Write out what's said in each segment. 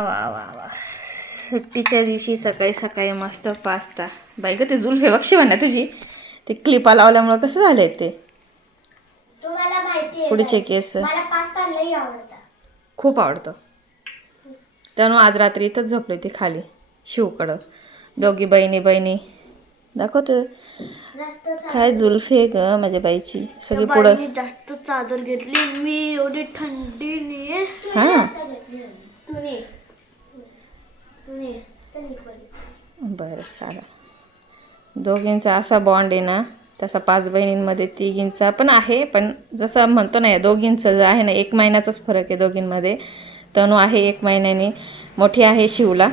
वा वा वा, सुट्टीच्या दिवशी सकाळी सकाळी मस्त पास्ता. बाई ग ते जुल्फे बक्षी म्हणा तुझी, ते क्लिपा लावल्यामुळं कसं झालंय ते. तुम्हाला माहिती आहे पुढचे केस मला पास्ता लई आवडता, खूप आवडतो. त्यानं आज रात्री इथंच झोपले ते खाली शिवकडं. दोघी बहिणी दाखवतो काय जुल्फे ग माझ्या बाईची. सगळी पुढं जास्त चादर घेतली मी, एवढी थंडी नाही. हा बरं चालेल. दोघींचा असा बॉन्ड आहे ना, तसा 5 बहिणींमध्ये तिघींचा पण आहे. पण जसं म्हणतो ना, या दोघींचं जे आहे ना, 1 महिन्याचाच फरक आहे दोघींमध्ये. तनू आहे 1 महिन्याने मोठी आहे शिवला,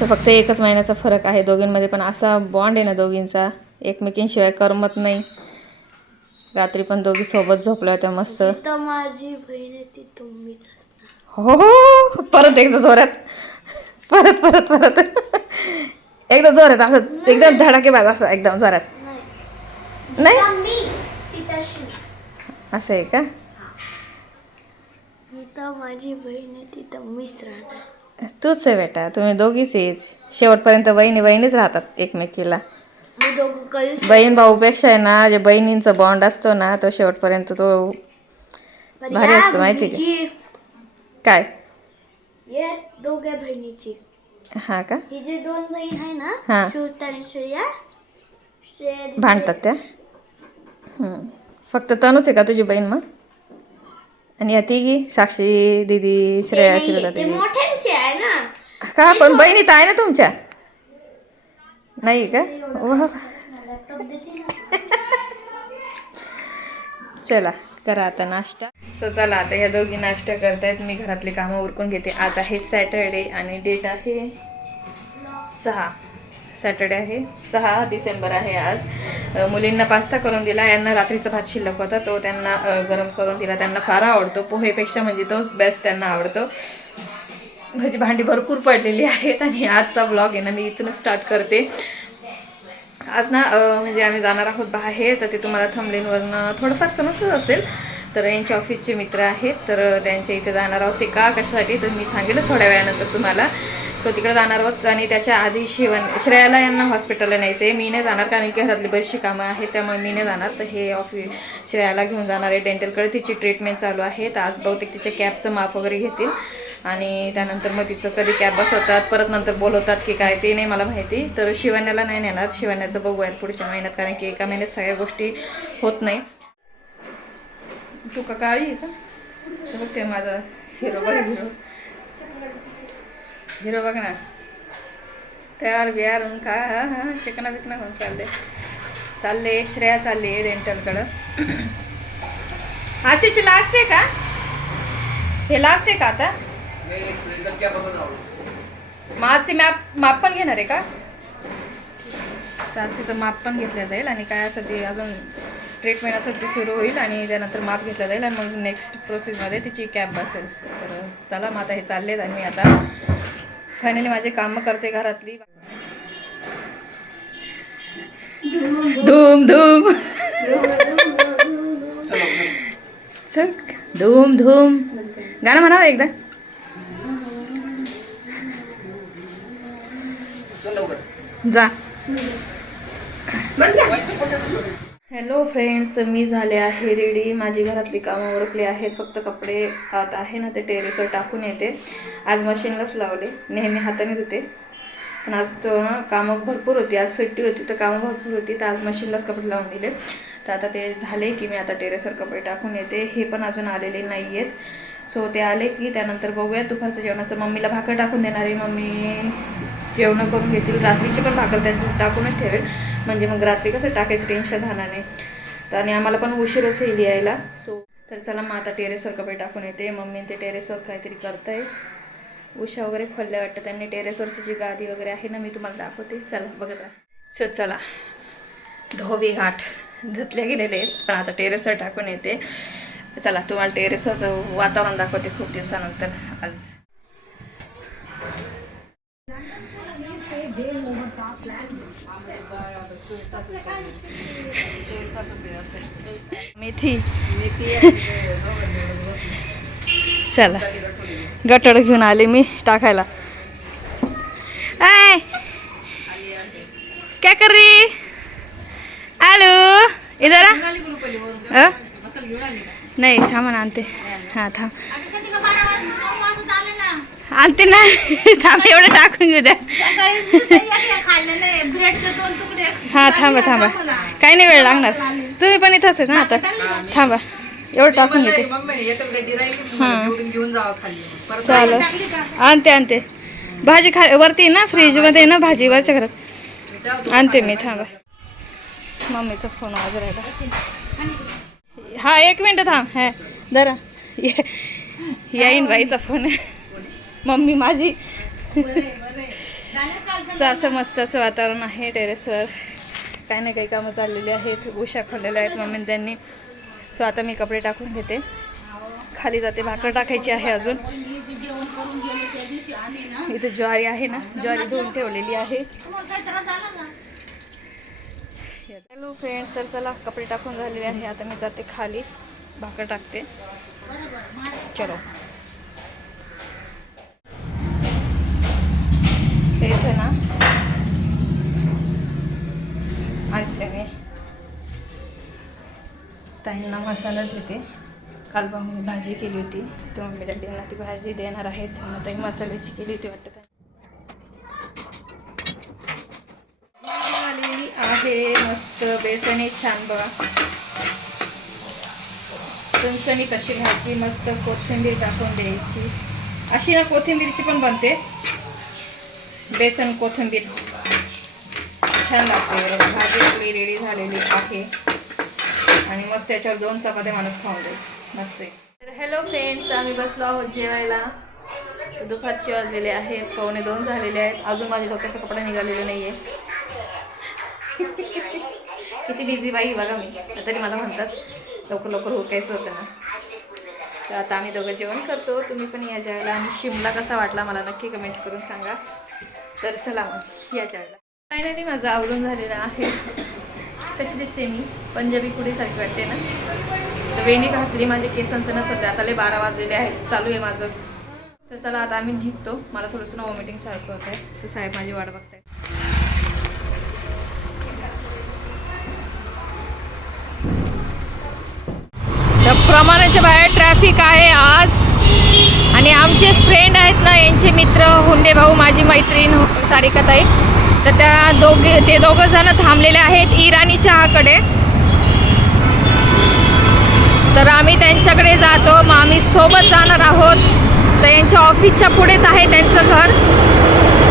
तर फक्त 1च महिन्याचा फरक आहे दोघींमध्ये. पण असा बॉन्ड आहे ना दोघींचा, एकमेकींशिवाय करमत नाही. रात्री पण दोघी सोबत झोपल्या होत्या मस्त. माझी बहीण आहे ती तुम्हीच असणार. हो परत एकदा जोरात, परत एकदा जोरात, असं एकदम धडाकेबाज, असं एकदम जोरात. नाही असं आहे का? माझी बहीण आहे तिथं मीच राहणार. तूच आहे बेटा, तुम्ही दोघीच आहेत. शेवटपर्यंत बहिणीच राहतात एकमेकीला. बहीण भाऊपेक्षा आहे ना, जे बहिणींचा बॉन्ड असतो ना, तो शेवटपर्यंत तो भारी असतो. माहिती का काय? ये दोघे बहिणीची. हा का? ही जे 2 बहीण आहे ना, हा, श्रुता आणि श्रेया, भांडतात त्या. फक्त तनूच आहे का तुझी बहीण मग? आणि या तिघी साक्षी दीदी, श्रेया, श्रुता दीदी मोठ्यांचे आहे ना का? पण बहिणी तर आहे ना तुमच्या, नाही का? चला करा आता नाश्ता. सो चला आता या दोघी नाश्ता करतायत, मी घरातली कामं उरकून घेते. आज आहे सॅटर्डे आणि डेट आहे 6. सॅटर्डे आहे, 6 डिसेंबर आहे आज. मुलींना पास्ता करून दिला. यांना रात्रीचा भात शिल्लक होता, तो त्यांना गरम करून दिला. त्यांना फार आवडतो, पोहेपेक्षा म्हणजे तोच बेस्ट त्यांना आवडतो. म्हणजे भांडी भरपूर पडलेली आहेत. आणि आजचा ब्लॉग आहे ना, मी इथूनच स्टार्ट करते. आज ना म्हणजे आम्ही जाणार आहोत बाहेर, तर ते तुम्हाला थंबनेलवरनं थोडंफार समजतच असेल. तर यांच्या ऑफिसचे मित्र आहेत, तर त्यांच्या इथे जाणार आहोत. ते का कशासाठी तर मी सांगेल थोड्या वेळानंतर तुम्हाला. सो तिकडे जाणार आहोत. आणि त्याच्या आधी श्रेयाला यांना हॉस्पिटलला न्यायचं आहे. मी नाही जाणार, कारण की घरातली बरीचशी कामं आहेत, त्यामुळे मी नाही जाणार. तर हे श्रेयाला घेऊन जाणार आहे डेंटलकडे. तिची ट्रीटमेंट चालू आहे. तर आज बहुतेक तिच्या कॅबचं माप वगैरे घेतील, आणि त्यानंतर मग तिचं कधी कॅब बसवतात, परत नंतर बोलवतात की काय ते नाही मला माहिती. तर शिवण्याला नाही नेणार, शिवण्याचं बघूयात पुढच्या महिन्यात, कारण की एका महिन्यात सगळ्या गोष्टी होत नाही. तू का काळी आहे का? बघ ते माझा हिरो बघ, हिरो बघ ना, तयार बियार का चिकना बिकना होऊन चालले. श्रेया चालली आहे डेंटलकडं. हा तिची लास्ट आहे का? हे लास्ट आहे का आता? मग आज ती माप पण घेणार आहे का? तर आज तिचं माप पण घेतलं जाईल, आणि काय असं ती अजून ट्रीटमेंट असं ती सुरू होईल, आणि त्यानंतर माप घेतलं जाईल, आणि मग नेक्स्ट प्रोसेसमध्ये तिची कॅब बसेल. तर चला मग आता हे चाललेत, आणि मी आता फायनली माझे कामं करते घरातली. धूम धूम चल धूम धूम गाणं म्हणावं एकदा. जा. हॅलो फ्रेंड्स, तर मी झाले आहे रेडी. माझी घरातली कामं उरकली आहेत, फक्त कपडे आत आहे ना ते टेरेसवर टाकून येते. आज मशीनलाच लावले, नेहमी हाताने धुते, पण आज तो कामं भरपूर होती. आज सुट्टी होती तर कामं भरपूर होती, तर आज मशीनलाच कपडे लावून दिले. तर आता ते झाले की मी आता टेरेसवर कपडे टाकून येते. हे पण अजून आलेले नाही आहेत. सो ते आले की त्यानंतर बघूया दुपारचं जेवणाचं. मम्मीला भाकर टाकून देणार आहे, मम्मी जेवणं करून घेतील. रात्रीची पण भाकर त्यांची टाकूनच ठेवेल, म्हणजे मग रात्री कसं टाकायचं टेन्शन राहणार नाही. तर आणि आम्हाला पण उशीरच येईल यायला. सो तर चला मग आता टेरेसवर कपडे टाकून येते. मम्मी ते टेरेसवर काहीतरी करताय. उषा वगैरे खोलल्या वाटतं त्यांनी. टेरेसवरची जी गादी वगैरे आहे ना, मी तुम्हाला दाखवते, चला बघत राहा. सो चला, धोबी घाट धुतले गेलेले आहेत, पण आता टेरेसवर टाकून येते. चला तुम्हाला टेरेसवरचं वातावरण दाखवते खूप दिवसानंतर आज. मेथी चला गटड घेऊन आले मी टाकायला. ऐ क्या कर रही? हॅलो इधर आ. नाही थांबा ना आणते. हां थांब आणते ना. थांब एवढं टाकून घेऊ द्या. हां थांबा थांबा काही नाही वेळ लागणार. तुम्ही पण इथंच आहे ना आता. थांबा एवढं टाकून घेते. हां चालेल आणते आणते. भाजी वरती ना फ्रीजमध्ये ना भाजी वरच्या घरात आणते मी. थांबा मम्मीचा फोन आवाज राहिला. हा 1 मिनटं थांब. हा जरा येईन बाईचा फोन आहे. मम्मी माझी. असं मस्त असं वातावरण आहे टेरेसवर. काही ना काही कामं चाललेली आहेत. उशा खाल्लेल्या आहेत मम्मीने त्यांनी. सो आता मी कपडे टाकून घेते. खाली जाते. भाकर टाकायची आहे अजून. इथे ज्वारी आहे ना ज्वारी धुवून ठेवलेली आहे. हॅलो फ्रेंड्स तर चला कपडे टाकून झालेले आहे. आता मी जाते खाली भाकर टाकते. चलो इथे ना आणते मी ताईंना मसाला देते. काल मी भाजी केली होती तेव्हा मी डॅडींना ती भाजी देणार आहेच. मग ताई मसाल्याची केली होती वाटतं. आलेली आहे मस्त बेसनी छान बघा. चणचणीत अशी भाजी मस्त कोथिंबीर टाकून द्यायची. अशी ना कोथिंबीरची पण बनते. बेसन कोथिंबीर छान लागते. भाजी आपली रेडी झालेली आहे आणि मस्त याच्यावर 2 चपात्या माणूस खाऊन जाईल मस्त. तर हॅलो फ्रेंड्स आम्ही बसलो आहोत जेवायला. दुपारचे वाजलेले आहेत 1:45 झालेले आहेत. अजून माझ्या डोक्याचा कपडा निघालेला नाही आहे. किती बिझी बाई बघा मी. तरी मला म्हणतात लवकर लवकर हुकायचं होतं ना. तर आता आम्ही दोघं जेवण करतो. तुम्ही पण या जेवायला. आणि शिमला कसा वाटला मला नक्की कमेंट्स करून सांगा. तर चला मग या जेवायला. फायनली माझं आवरून झालेलं आहे. कशी दिसते मी पंजाबी पुढीसारखी वाटते ना. तर वेणी घातली. माझे केसांचं न सध्या आता 12 वाजलेले आहेत. चालू आहे माझं. तर चला आता आम्ही निघतो. मला थोडंसं ना वॉमिटिंग सारखं होत आहे. तर साहेब माझी वाट बघताय. प्रमाणाच्या बाहेर ट्रॅफिक आहे आज. आणि आमचे फ्रेंड आहेत ना यांचे मित्र हुंडे भाऊ माझी मैत्रीण सारिकाताई. तर ते दोघं जण थांबलेले आहेत इराणी चहाकडे. तर आम्ही त्यांच्याकडे जातो. मग आम्ही सोबत जाणार आहोत. तर यांच्या ऑफिसच्या पुढेच आहे त्यांचं घर.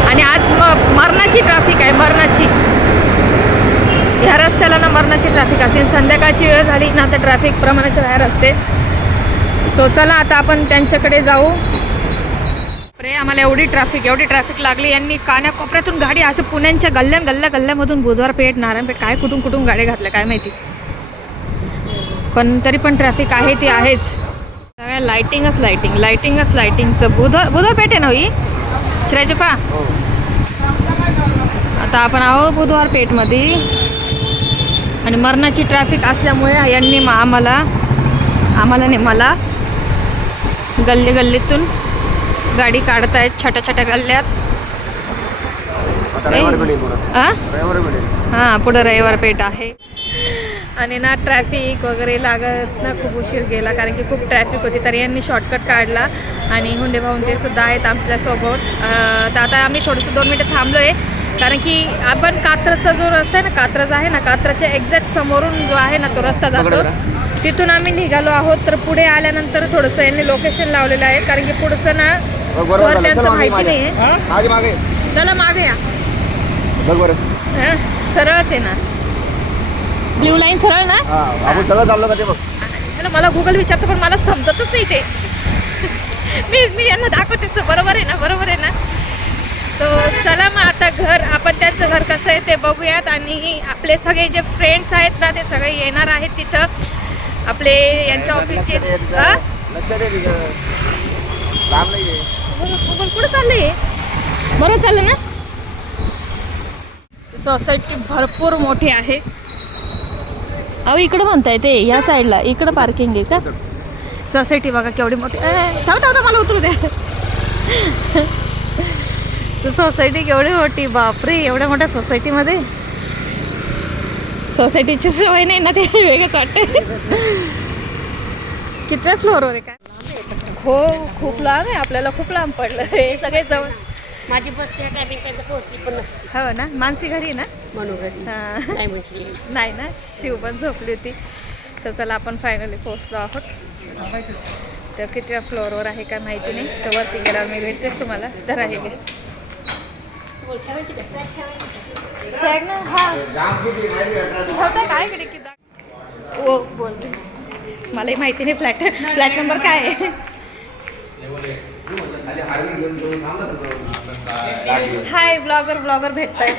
आणि आज मरणाची ट्रॅफिक आहे मरणाची. ह्या रस्त्याला ना मरणाची ट्रॅफिक असते. संध्याकाळची वेळ झाली ना तर ट्रॅफिक प्रमाणाच्या बाहेर असते. सो चला आता आपण त्यांच्याकडे जाऊ. आम्हाला एवढी ट्रॅफिक लागली. यांनी कानाकोपऱ्यातून गाडी असं पुण्यांच्या गल्ल्यामधून बुधवार पेठ नारायणपेठ काय कुठून गाड्या घातल्या काय माहिती. पण तरी पण ट्रॅफिक आहे ती आहेच. लाइटिंगचं बुधवार पेठ आहे ना ही श्रेजपा. आता आपण आहो बुधवार पेठमध्ये. आणि मरणाची ट्रॅफिक असल्यामुळे यांनी आम्हाला मला गल्लीतून गाडी काढतायत छोट्या गल्ल्यात. हां पुढं रविवार पेठ आहे. आणि ना ट्रॅफिक वगैरे लागत ना खूप उशीर गेला कारण की खूप ट्रॅफिक होती. तर यांनी शॉर्टकट काढला. आणि हुंडे भाऊन ते सुद्धा आहेत आमच्यासोबत. तर आता आम्ही थोडंसं 2 मिनटं थांबलो आहे कारण की आपण कात्रजचा जो रस्ता आहे ना कात्रज आहे ना कात्रजच्या एक्झॅक्ट समोरून जो आहे ना तो रस्ता जातो तिथून आम्ही निघालो आहोत. तर पुढे आल्यानंतर थोडंसं यांनी लोकेशन लावलेलं आहे कारण की पुढचं ना घर त्यांचं माहिती नाही आहे. चला मागे या. सरळच आहे ना ब्ल्यू लाईन सरळ ना. मला गुगल विचारतं पण मला समजतच नाही ते. मी यांना दाखवते बरोबर आहे ना. सो चला मग आता आपण त्यांचं घर कसं आहे ते बघूयात. आणि आपले सगळे जे फ्रेंड्स आहेत ना ते सगळे येणार आहेत तिथं. आपले यांच्या ऑफिसचे गुगल कुठं चाललंय बरोबर चाललं ना. सोसायटी भरपूर मोठी आहे. अहो इकडं म्हणताय ते या साईडला इकडं पार्किंग आहे का. सोसायटी बघा केवढी मोठी. थांब मला उतरू द्या. तू सोसायटी केवढी मोठी, बापरे, एवढ्या मोठ्या सोसायटीमध्ये. सोसायटीची सवय नाही ना, ते वेगळंच वाटते. कितव्या फ्लोअरवर आहे काय? हो, खूप लांब आहे, आपल्याला खूप लांब पडलं हे सगळे जवळ. माझी बस त्या टायमिंगपर्यंत पोहोचली पण नसते. हो ना, मानसी घरी ना? मनोगती हां. नाही म्हटली. नाही ना, शिव पण झोपली होती. तर चला आपण फायनली पोहोचलो आहोत. तर कितव्या फ्लोअरवर आहे काय माहिती नाही, तर वरती गेल्यावर मी भेटतेच तुम्हाला. तर आहे गे सॅग ना. हा होता काय कडे की ओ बोलते, मलाही माहिती नाही फ्लॅट नंबर काय आहे. हाय ब्लॉगर भेटताय.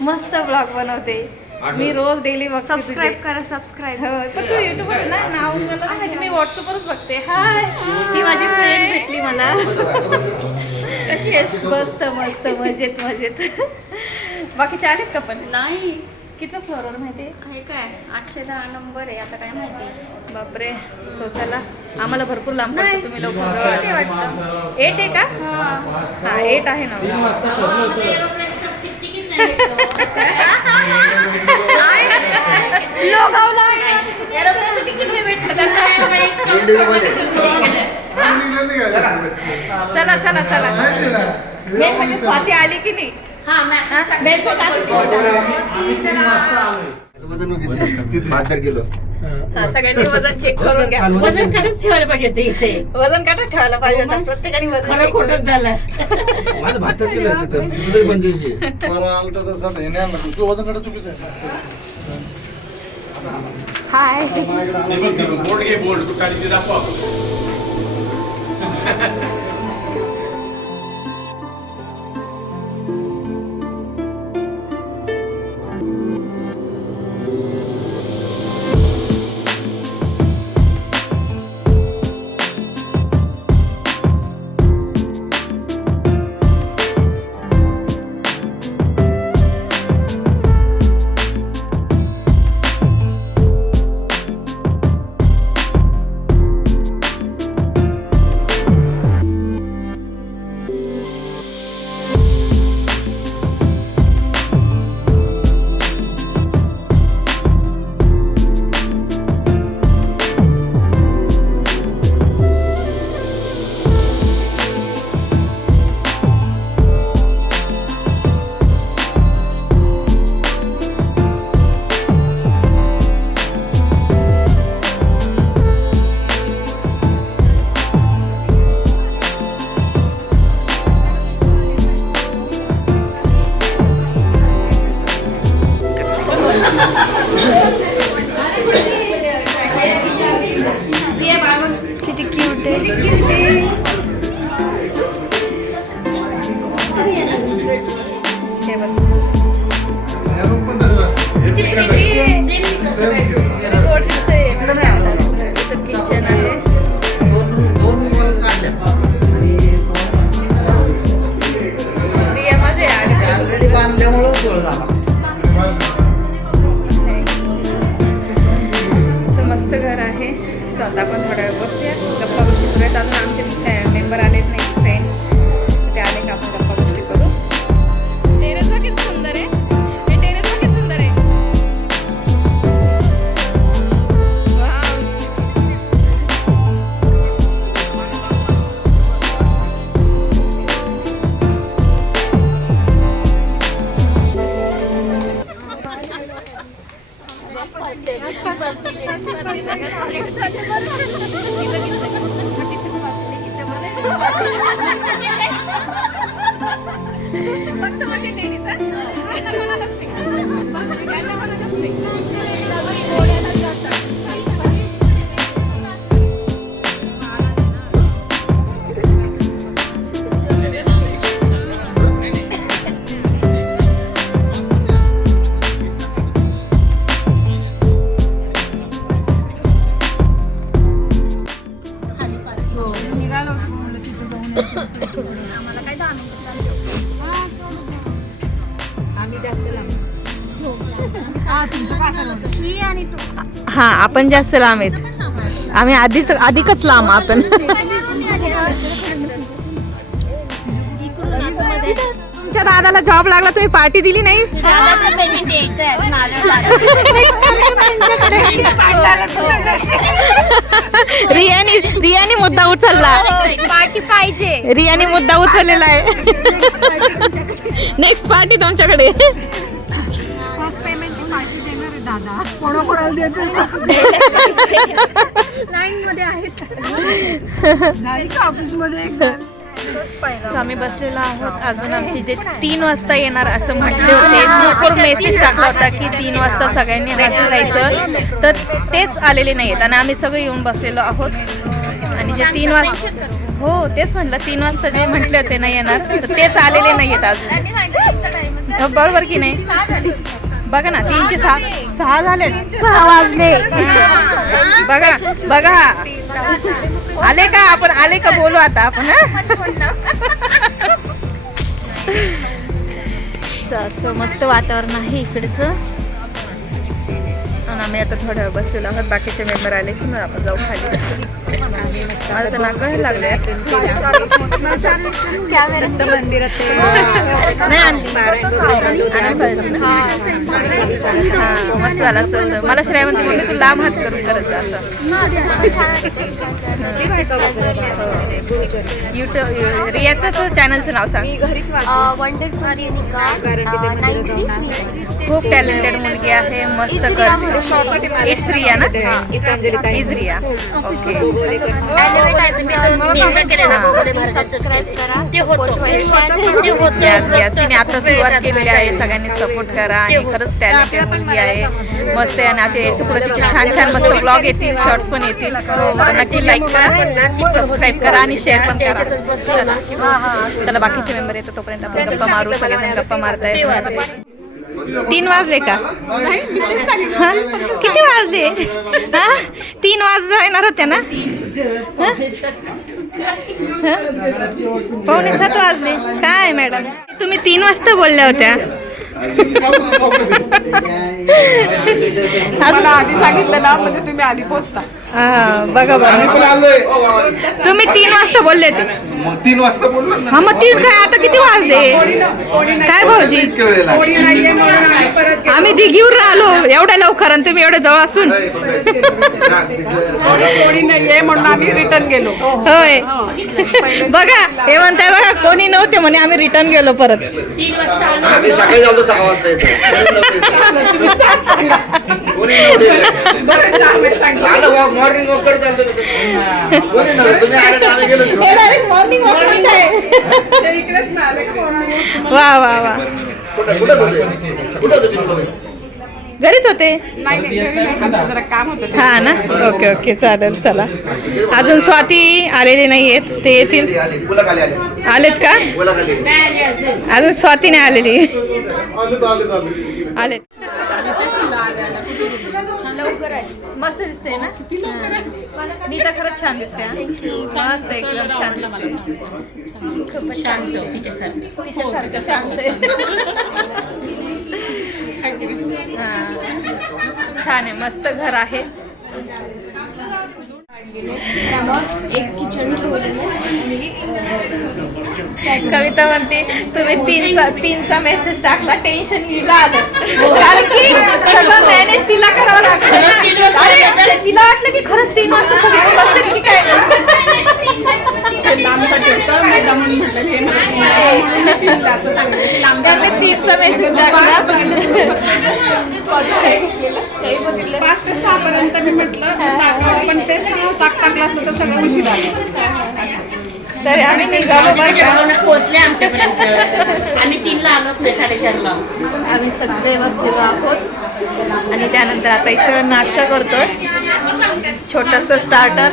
मस्त ब्लॉग बनवते मी, रोज डेली बघते. सबस्क्राईब करा, सबस्क्राईब. हो, पण तू युट्यूबवर ना नाव मला नाही माहिती, मी व्हॉट्सअपवरच बघते. हाय, ही माझी फ्रेंड भेटली मला. कशी आहेस? मस्त मस्त, मजेत. बाकीचे आलेत का पण? नाही, किती फ्लोअरवर माहिती हे काय 810 नंबर आहे, आता काय माहिती. बापरे. सो चला, आम्हाला भरपूर लांब नाही. पडतं, तुम्ही लवकर वाटतं. 8 आहे का? हा 8 आहे ना. चला मेन म्हणजे स्वाती आली की नाही. सगळ्यांनी वजन चेक करून घ्या. वजन काढून ठेवायला पाहिजे होतं इथे. वजन काढत ठेवायला पाहिजे होतं. प्रत्येकाने वजन खरं check करून खोटं झालं. हाय. किती क्यूट आहे. हे बघ. किती pretty आहे. किती गोड दिसतंय. इथं kitchen आहे. प्रियामध्ये आहे आणि असं मस्त घर आहे. स्वतः पण थोड्या वेळ बसूया, गप्पा गोष्टी करूयात. अजून आमचे मेंबर आलेत नाही, फ्रेंड्स. ते आले का आपण गप्पा गोष्टी करू. टेरेसला किती सुंदर आहे. हे टेरेसला किती सुंदर आहे. वाव. फक्त मोठे लेडीज त्यांना कोणालाच नाही. त्यांना कोणालाच नाही. गोड्याला जातात. आम्हाला काय 10 मिनिटं आम्ही जास्त लांब. ही आणि तू. हा, आपण जास्त लांब आहेत. आम्ही आधीच लांब आपण. तुमच्या दादाला जॉब लागला, तुम्ही पार्टी दिली नाही? रियाने मुद्दा उचलला. पार्टी पाहिजे. रियाने मुद्दा उचललेला आहे. नेक्स्ट पार्टी तुमच्याकडे. फर्स्ट पेमेंटची पार्टी देणार आहे दादा. कोणाकोणाला देतो? लाईन मध्ये आहेत. ऑफिसमध्ये आम्ही बसलेलो आहोत. अजून आमची जे 3 वाजता येणार असं म्हटले होते, ग्रुपवर मेसेज टाकला होता की 3 वाजता सगळ्यांनी हजर राहायचं, तर तेच आलेले नाही आहेत आणि आम्ही सगळे येऊन बसलेलो आहोत. आणि जे 3 वाजता, हो तेच म्हटलं, 3 वाजता जे म्हटले होते नाही येणार, तर तेच आलेले नाही आहेत अजून. बरोबर की नाही? बघा ना, 3 चे 6 झाले, 6 वाजले. बघा बघा, आले का? आपण आले का बोलू आता आपण. असं मस्त वातावरण आहे इकडचं. आणि आम्ही आता थोड्या वेळ बसलेलो आहोत. बाकीचे मेंबर आले की मग आपण जाऊ खाली. मला तर नाक गळायला लागले. मस्त झालं असतं. मला श्रेया म्हणते मम्मी तू लांब हात करून करत जा असं. युट्यूब रियाचं तू चॅनलचं नाव सांग. खूप टॅलेंटेड मुलगी आहे, मस्त करते. इट्स रिया ना? इज रिया. ओके. तिने आता सुरुवात केलेली आहे. सगळ्यांनी सपोर्ट करा. आणि खरंच टॅलेंटेड मुलगी आहे, मस्त आहे. आणि आता याच्या पुढे तिचे छान छान मस्त ब्लॉग येतील, शॉर्ट्स पण येतील. नक्की लाईक करा, सबस्क्राईब करा आणि शेअर पण करा. त्याला बाकीचे मेंबर येतात तोपर्यंत आपण गप्पा मारू. सगळेजण गप्पा मारतायत. 3 वाजले का? हा? किती वाजले? 3 वाजता येणार होत्या ना? 6:45 वाजले. काय मॅडम, तुम्ही 3 वाजता बोलल्या होत्या. आधी सांगितलं ना, म्हणजे तुम्ही आधी पोहोचता. बघा बघा, तुम्ही 3 वाजता बोलले होते. 3 वाजता बोललो ना. हा मग 3 काय, आता किती वाजले? काय भाऊजी, आम्ही दिघीवर आलो एवढ्या लवकर आणि तुम्ही एवढ्या जवळ असून. कोणी नाहीये म्हणून आम्ही रिटर्न गेलो. होय. बघा हे म्हणताय, बघा कोणी नव्हते म्हणे, आम्ही रिटर्न गेलो परत. आम्ही सकाळी जातो 6 वाजता येतो. मॉर्निंग वॉक करत चालतो. कोणी नव्हतं, तुम्ही आले ना, आम्ही गेलो. मॉर्निंग वॉक म्हणताय. वा वा वा. कुठं होते तुम्ही? घरीच होते. नाही आमचं जरा काम होतं. हा ना. ओके ओके, चालेल. चला, अजून स्वाती आलेले नाही आहेत, ते येतील. आलेत का? अजून स्वाती नाही आलेली. आलेत. मस्त दिसते ना? मी तर खरंच छान दिसते. मस्त, एकदम छान दिसते. खूप शांत, तिच्यासारखं शांत आहे. छान आहे, मस्त घर आहे. एक किचन कविता म्हणते तुम्ही 3चा मेसेज टाकला, टेन्शन हिला आलं, कारण की सगळं मॅनेज तिला करावं लागतं. अरे तिला वाटलं की खरंच 3 वाजता सगळे बसले की काय. त्याने 3चा मेसेज टाकला. 5 ते 6 पर्यंत मी म्हटलं, पण ते 6 टाकलं असतं तर सगळं उशीर आलं. तर आम्ही निघालो बरं का. पोहोचले आमच्यापर्यंत. आम्ही 3ला आलोच नाही, 4:30ला. आम्ही सगळे बसलेलो आहोत आणि त्यानंतर आता इथं नाश्ता करतोय, छोटंसं स्टार्टर.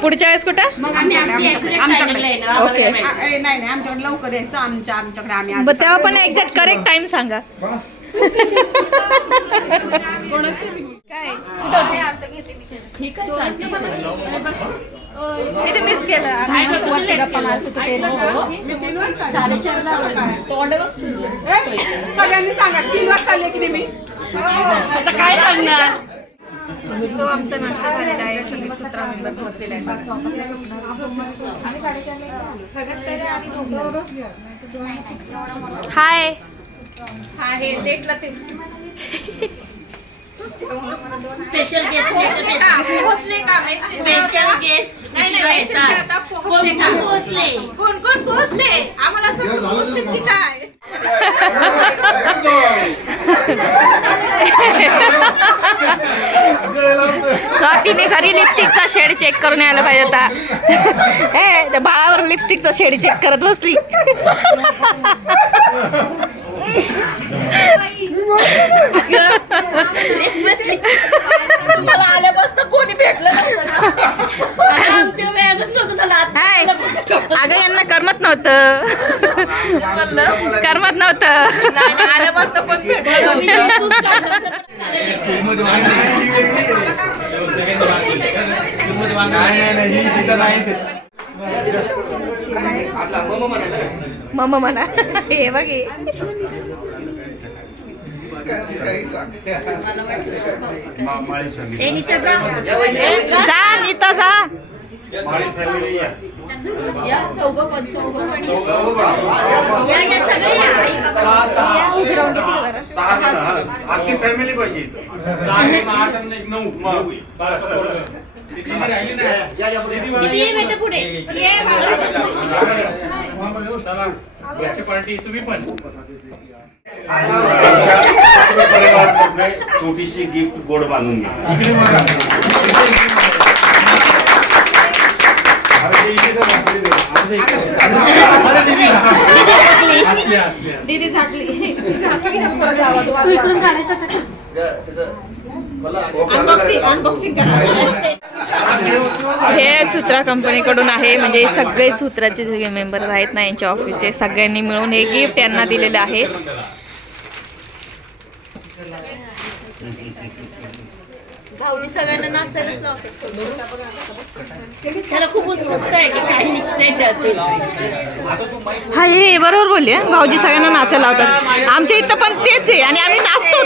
पुढच्या वेळेस कुठं? ओके. नाही आमच्याकडे लवकर यायचं. आमच्याकडे आम्ही तेव्हा पण एक्झॅक्ट करेक्ट टाइम सांगा. काय तिथे मिस केलं. वरती गप्पा मारत होतो ते. सगळ्यांनी सांगा 3 वाजता आले की नाही. मी आता काय सांगणार? सो आमचा नाश्ता झालेला आहे. सगळे 17 मेंबर्स बसलेले आहेत. हाय हा हे लेट लतीफ स्पेशल गेस्ट पोहोचले का स्पेशल गेस्ट पोहोचले. कोण कोण पोहोचले आम्हाला पोहोचले की काय स्वातीने खरी लिपस्टिकचा शेड चेक करून यायला पाहिजे होता. हे त्या बाळावर लिपस्टिकचा शेड चेक करत बसली. मला आल्यापासून कोणी भेटलं आमच्या वेळेस नव्हतं झालं. हाय अगं यांना करमत नव्हतं. करमत नव्हतं. आल्यापासून कोण भेटलं नाही ही सीता नाही ते. मम म्हणा हे बघ हे. ए, नीता जा. जा नीता जा. या चौघं पण चौघं. या या सगळे या. आखी फॅमिली पाहिजे. किती ये बेटा पुढे ये पार्टी तुम्ही पण छोटीशी गिफ्ट गोड बांधून घ्या. दीदी झाकली. तू इकडून काढायचा अनबॉक्सिंग करा. हे सूत्रा कंपनीकडून आहे. म्हणजे सगळे सूत्राचे जे मेंबर आहेत ना यांच्या ऑफिसचे सगळ्यांनी मिळून हे गिफ्ट यांना दिलेलं आहे. भाऊजी सगळ्यांना नाचायलाच लावते. त्याला खूप उत्सुकता आहे की काही निघतंय त्यातून. हा हे बरोबर बोलली हा. भाऊजी सगळ्यांना नाचायला लावतात. आमच्या इथं पण तेच आहे आणि आम्ही नाचतो.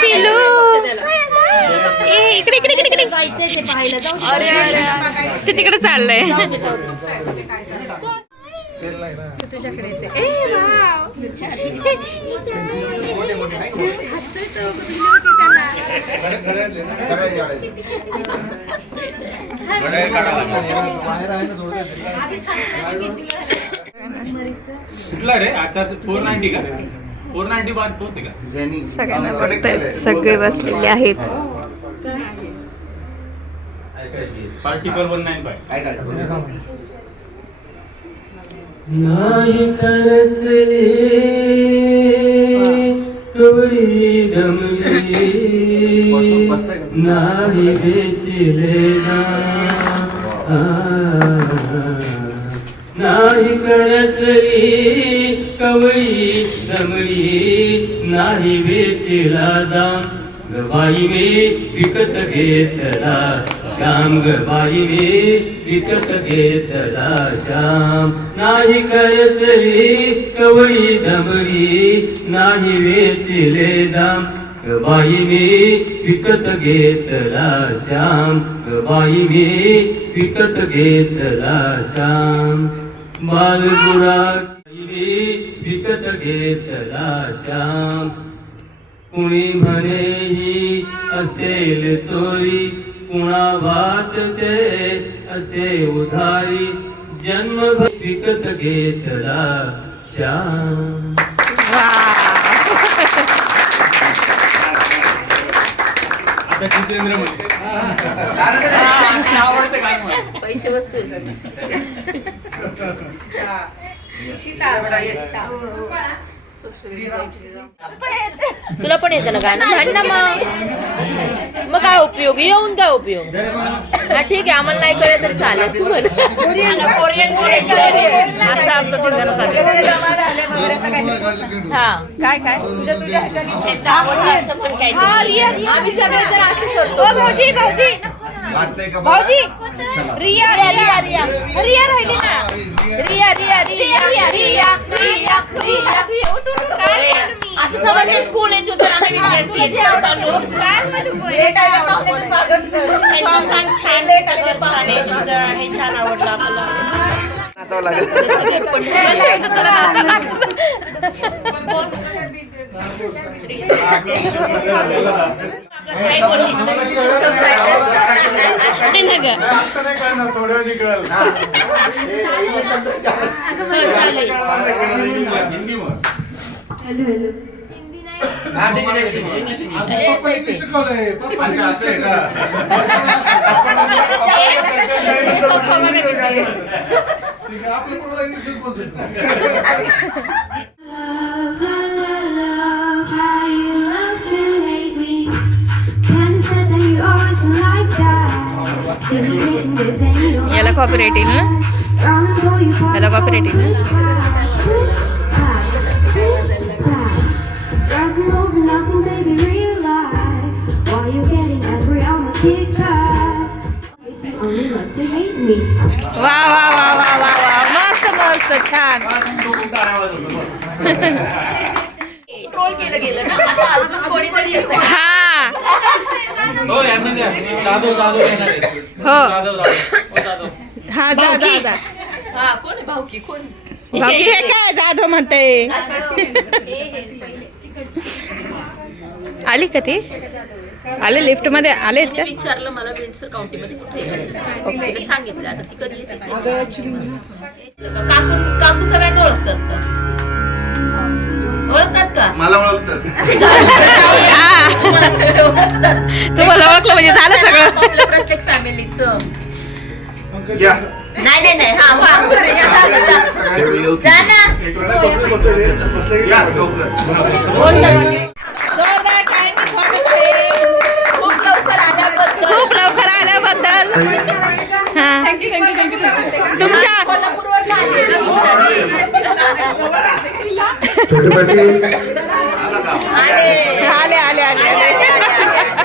पिलू इकडे इकडे इकडे इकडे जायचंय ते पाहायला जाऊ. ते तिकडे चाललंय. तुझ्याकडे येते. कुठला रे आता 490 का 490 बाद पोहोच का. सगळ्यांना बघतायत. सगळे बसलेले आहेत. पार्टिकल 195 नाही करचली कवळी दमली नाही बेचिले नाही करचली कवळी दमली नाही बेचिला दाम गबाई मी विकत घेतला श्याम गबाई मी विकत घेतला श्याम नाही करचली कवळी दमडी नाही वेचिले दाम गबाई मी विकत घेतला श्याम गबाई मी विकत घेतला श्याम बालगुरा मी विकत घेतला श्याम कुणी म्हणे ही असेल चोरी कुणा वाटते असे उधारी जन्मभर विकत घेतला श्याम. आता जितेंद्र म्हणते आवडतं काय म्हणते. पैसे वसूल. तुला पण येतं ना गाणं म्हण ना. मग काय उपयोग येऊन काय उपयोग. हा ठीक आहे आम्हाला नाही कळलं तरी चालेल. तू म्हण असं आमचं ठिकाण चाललंय. हा काय काय आवडतं असं म्हण काय. आम्ही सगळे जण असे करतो. भाऊजी भाऊजी वाटतंय का भाऊजी चला. रिया रिया रिया रिया राहिली ना रिया रिया रिया रिया रिया रिया रिया असं समजलं स्कूल येत होतं आणि विद्यार्थी छान हे छान आवडलं आपल्याला नाचावं लागेल. काय बोलली थोड्या वेळ कळलं. हिंदी म्हण. हा, ठीक आहे, ठीक आहे. इंग्लिश शिकवलंय. अच्छा, असं आहे का? ठीक आहे, आपलं पूर्ण इंग्लिशच बोलतो. याला कॉपीराइट येईल ना याला कॉपीराइट येईल ना वा वा वा वा वा वा मस्त मस्त छान ट्रोल केलं गेलं ना आता अजून कोणीतरी येतं हा हो, यांना द्या. जाधव येणार आहे. हो जाधव. हा जा जा जा हा कोण आहे भाऊकी कोण बाकी हे काय जाधव म्हणते आली का ती आले लिफ्ट मध्ये आलेत का विचारलं मला विंडसर काउंटीमध्ये कुठे आहे तिला सांगितलं आता ती कधी येते काकू सगळ्यांना ओळखतात का मला ओळखतात. तुम्हाला सगळे ओळखतात तुम्हाला ओळखलं म्हणजे झालं सगळं आपल्या प्रत्येक फॅमिलीचं या. नाही हा वा बरं, या, जा ना. या, लवकर. जोरदार टाइम स्वागत आहे. खूप लवकर आल्याबद्दल खूप लवकर आल्याबद्दल हा तुमच्या कोल्हापूरवरनं आली आहे ना आले आले आले आले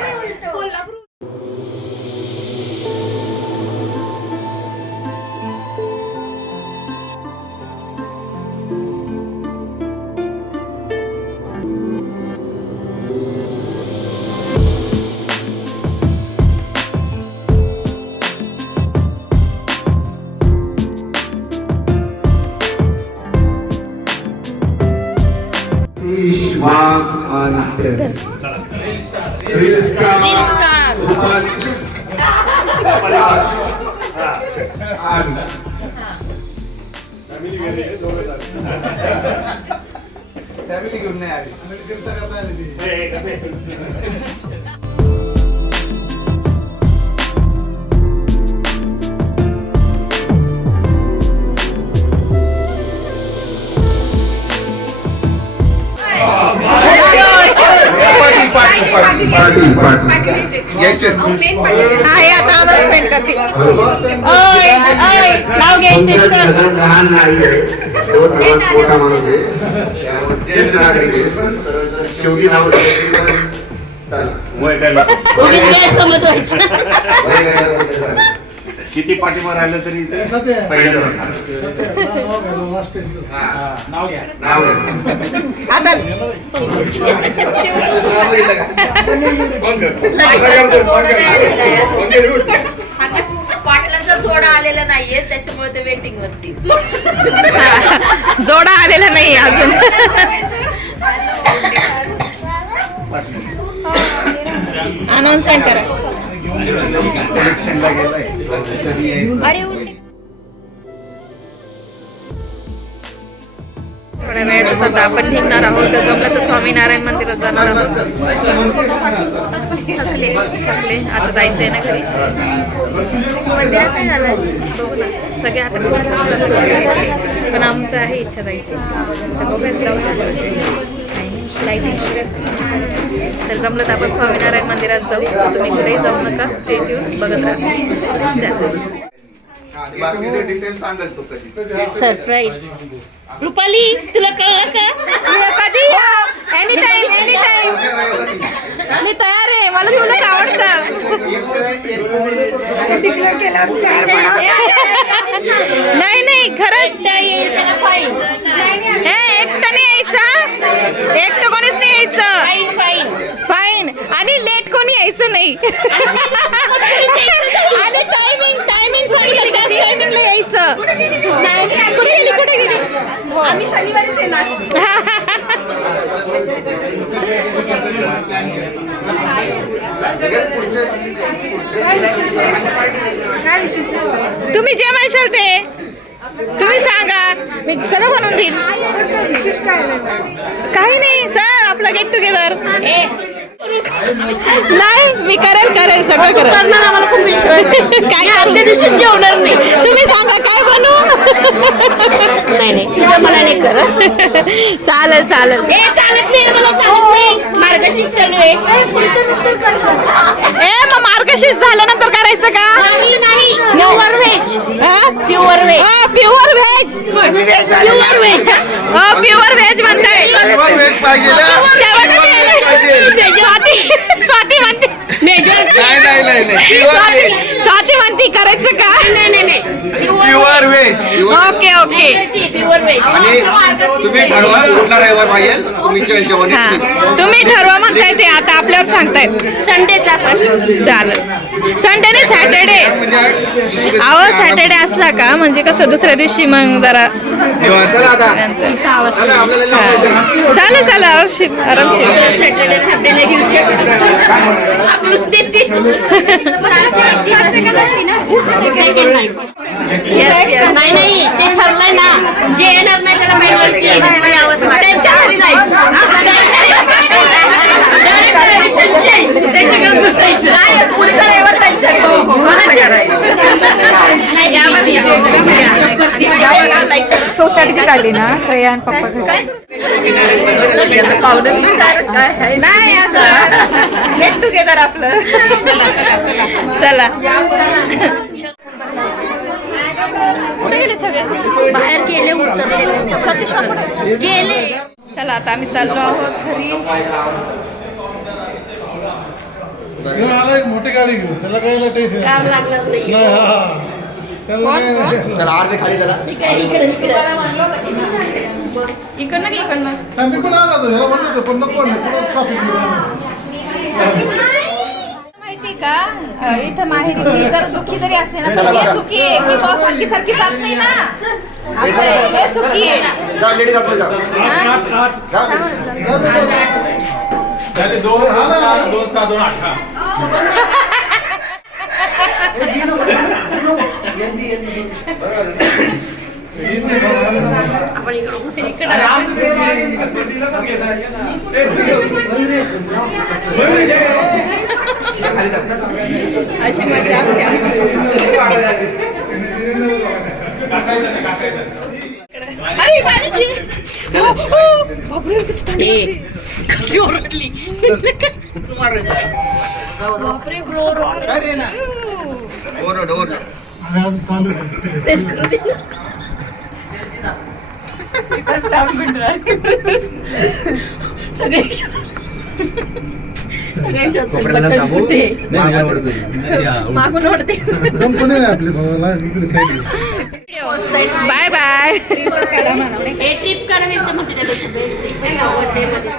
फॅमिली घेऊन नाही आली. लहान नाही तो सर्वात मोठा माणूस आहे त्यामुळे ज्येष्ठ नागरिक आहे शेवटी नाव किती पाठीमार राहिलं तरी पहिलं नाव घ्या. नाव आता पाटलांचा जोडा आलेला नाहीये त्याच्यामुळे ते वेटिंग वरती जोडा आलेला नाही अजून अनाउन्समेंट करा इलेक्शनला गेलाय. कधी यायचं? अरे थोड्या वेळात आता आपण निघणार आहोत तर जमलं तर स्वामीनारायण मंदिरात जाणार आहोत थकले आता जायचंय ना घरी मंदिरात नाही जाणार बघू ना सगळे आता खूप थकले. पण आमचं आहे इच्छा जायची तर बघूयात जाऊ लाईटिंग वगैरे तर जमलं तर आपण स्वामीनारायण मंदिरात जाऊ तुम्ही कुठेही जाऊ नका स्टे ट्यून बघत राहा. बाकीचे डिटेल सांगेल तो कधी सरप्राईज. रुपाली तुला कळलं का? कधी एनी टाइम मी तयार आहे, मला तुला आवडतं. नाही खरंच एकटं नाही यायचं, एकटं कोणीच नाही यायचं. फाईन आणि लेट कोणी यायचं नाही. आणि टायमिंग सांगितलं त्याच टायमिंगला यायचं. कुठे गेली आम्ही शनिवारीच येणार. तुम्ही जे म्हणशाल ते तुम्ही सांगा, मी सर्व बनवून देईन. काही नाही सर, आपलं गेट टुगेदर. नाही मी करेल सगळं करेल. आम्हाला खूप विश्वास काय अर्ध्या दिवसात जेवणार नाही. तुम्ही सांगा काय बनवू. नाही तुझ्या मनाने कर. चालेल चालत नाही मला, चालत नाही. मार्गशीर्ष चालू आहे. मग मार्गशीर्ष झाल्यानंतर करायचं का? नाही pure veg. Pure veg pure veg म्हणताय. स्वाती म्हणते स्वाती म्हणते करायचं का? नाही pure veg. Okay pure veg. आणि तुम्ही ठरवा कुठला रविवार पाहिजे तुमच्या हिशोबाने. तुम्ही ठरवा म्हणताय ते आता आपल्यावर सांगतायत. संडेचा पण चालेल. संडे नाही सॅटर्डे. अहो सॅटर्डे असला का म्हणजे कसं दुसऱ्या दिवशी मग जरा चला आता चला आपल्याला चालेल आरामशीर. नाही ते ठरलंय ना, जे येणार नाही त्याला त्यांच्या घरी जायचं. सोसायटीची काढली ना श्रेया आणि पप्पा. नाही असं गेट टुगेदर आपलं. चला कुठे गेले सगळे? बाहेर गेले, उतरले गेले. चला आता आम्ही चाललो आहोत घरी. एक मोठी गाडी घेऊ, त्याला काही टेन्शन काम लागणार नाही. चला अर्धे खाली चला. इकडनं मी पण आला होतो ह्याला म्हणलं होतं पण नको ट्रॉफिक माहिती का इथं माहेरी मी जर दुःखी जरी असले ना तर हे सुखी आहे. मी बॉस सारखी जात नाही ना, असं आहे, हे सुखी आहे. जाऊ लेडीज आपलं जाऊ. झाले 2 6 2 18. आपण इकडे अशी मजा असते आमची. अरे बारीची. बापरे किती थंडी वाजते. कशी ओरडली. बापरे ओरड ओरड. चालू आहे. तेच करू दे ना. सगळे कुठे मागून ओढते. आपली भावाला इकडे साईड. Bye bye. हे ट्रिप करायचं म्हणते त्यापेक्षा बेस्ट ट्रिप आहे वन डे मध्ये.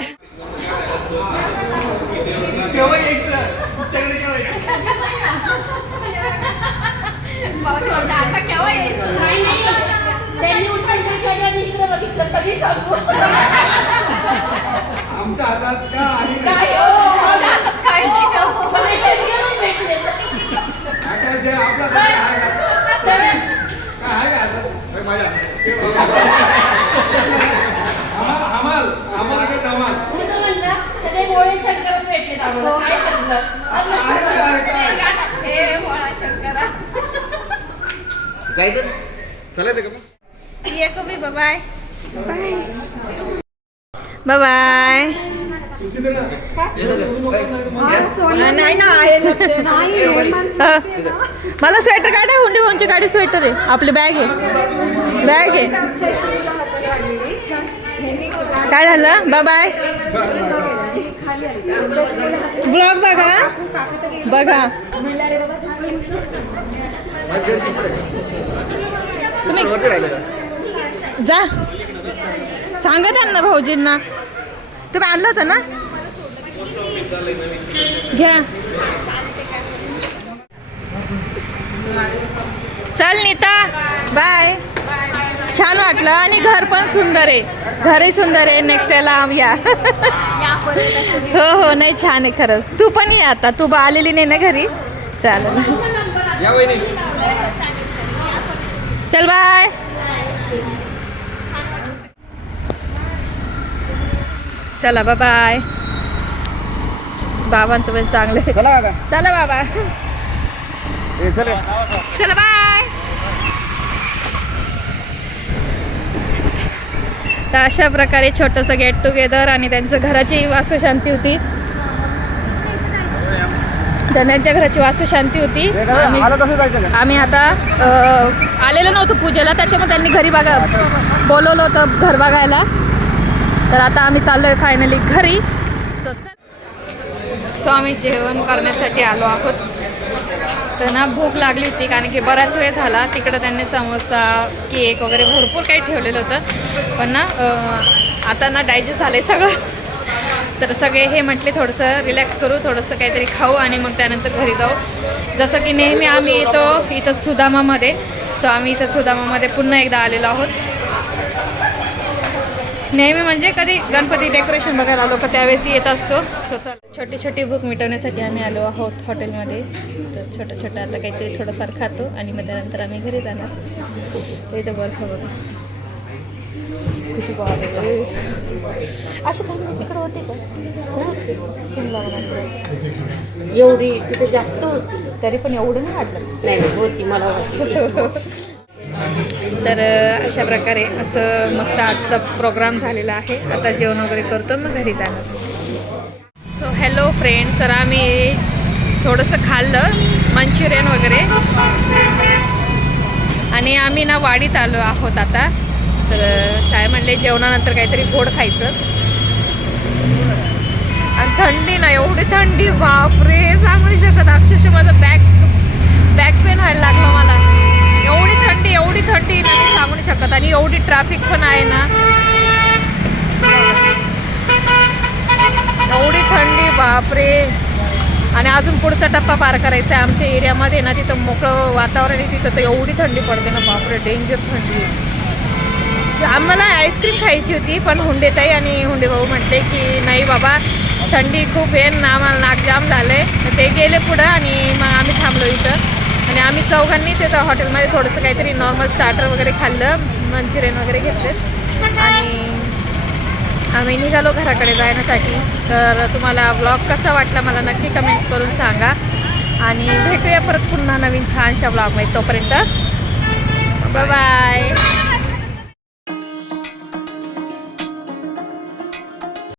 त्यांनी उत्तर इकडे बघितलं कधी सांगू. आमच्या हातात का आहे काय भेटले जे आपला काय आहे जायचं चलायचं का मग. ये कभी बाय बाय बाय. नाही ना नाही हेमंत हा. म्हणते ना. मला स्वेटर काढ हुंडी भाऊंची गाडी स्वेटर आहे आपली बॅग आहे बॅग आहे काय झालं बाय ब्लॉग बघा बघा तुम्ही जा सांगा त्यांना भाऊजींना तुम्ही आणलं होतं ना घ्या चल नीता बाय छान वाटलं आणि घर पण सुंदर आहे घरही सुंदर आहे नेक्स्ट याला या हो हो नाही छान आहे खरंच तू पण ये आता तू आलेली नाही ना घरी चालेल या वहिनी चल बाय चला बाय बाबांचं पण चांगलं आहे चला बाबा चला बाय तर अशा प्रकारे छोटंसं गेट टुगेदर आणि त्यांचं घराची वास्तुशांती होती तर त्यांच्या घराची वास्तुशांती होती आम्ही आता आलेलो नव्हतो पूजेला त्याच्यामुळे त्यांनी घरी बोलवलं होतं घर बघायला तर आता आम्ही चाललोय फायनली घरी सो आम्ही जेवण करण्यासाठी आलो आहोत तर ना भूक लागली होती कारण की बराच वेळ झाला तिकडं त्यांनी समोसा केक वगैरे भरपूर काही ठेवलेलं होतं पण ना आता ना डायजेस्ट झालं आहे सगळं तर सगळे हे म्हटले थोडंसं रिलॅक्स करू थोडंसं काहीतरी खाऊ आणि मग त्यानंतर घरी जाऊ जसं की नेहमी आम्ही येतो इथं सुदामामध्ये सो आम्ही इथं सुदामामध्ये पुन्हा एकदा आलेलो आहोत नेहमी म्हणजे कधी गणपती डेकोरेशन बघायला आलो का त्यावेळेस येत असतो सो चल छोटी छोटी भूक मिटवण्यासाठी आम्ही आलो आहोत हॉटेलमध्ये तर छोटं छोटं आता काहीतरी थोडंफार खातो आणि मग त्यानंतर आम्ही घरी जाणार इथं बर्फ बघा किती बाबा अशी थंडी तिकडं होते का शिमला एवढी तिथे जास्त होती तरी पण एवढं नाही वाटलं नाही होती मला वाटली तर अशा प्रकारे असं मस्त आजचा प्रोग्राम झालेला आहे आता जेवण वगैरे करतो मग घरी जाणार सो हॅलो फ्रेंड तर आम्ही थोडंसं खाल्लं मंचुरियन वगैरे आणि आम्ही ना वाडीत आलो आहोत आता तर साहेब म्हणले जेवणानंतर काहीतरी गोड खायचं आणि थंडी ना एवढी थंडी बापरे सांगू नाही शकत अक्षरशः माझं बॅक पेन व्हायला लागलं मला एवढी थंडी ना मी सांगू नाही शकत आणि एवढी ट्रॅफिक पण आहे ना एवढी थंडी बापरे आणि अजून पुढचा टप्पा पार करायचा आहे आमच्या एरियामध्ये ना तिथं मोकळं वातावरण आहे तिथं तर एवढी थंडी पडते ना बापरे डेंजर थंडी आम्हाला आईस्क्रीम खायची होती पण हुंडेताई आणि हुंडे भाऊ म्हटले की नाही बाबा थंडी खूप आहे ना आम्हाला नाक जाम झालं आहे तर ते गेले पुढं आणि मग आम्ही थांबलो इथं आणि आम्ही चौघांनी तिथं हॉटेलमध्ये थोडंसं काहीतरी नॉर्मल स्टार्टर वगैरे खाल्लं मंचुरियन वगैरे घेतले आणि आम्ही निघालो घराकडे जाण्यासाठी तर तुम्हाला ब्लॉग कसा वाटला मला नक्की कमेंट्स करून सांगा आणि भेटूया परत पुन्हा नवीन छानशा ब्लॉगमध्ये तोपर्यंत बाय बाय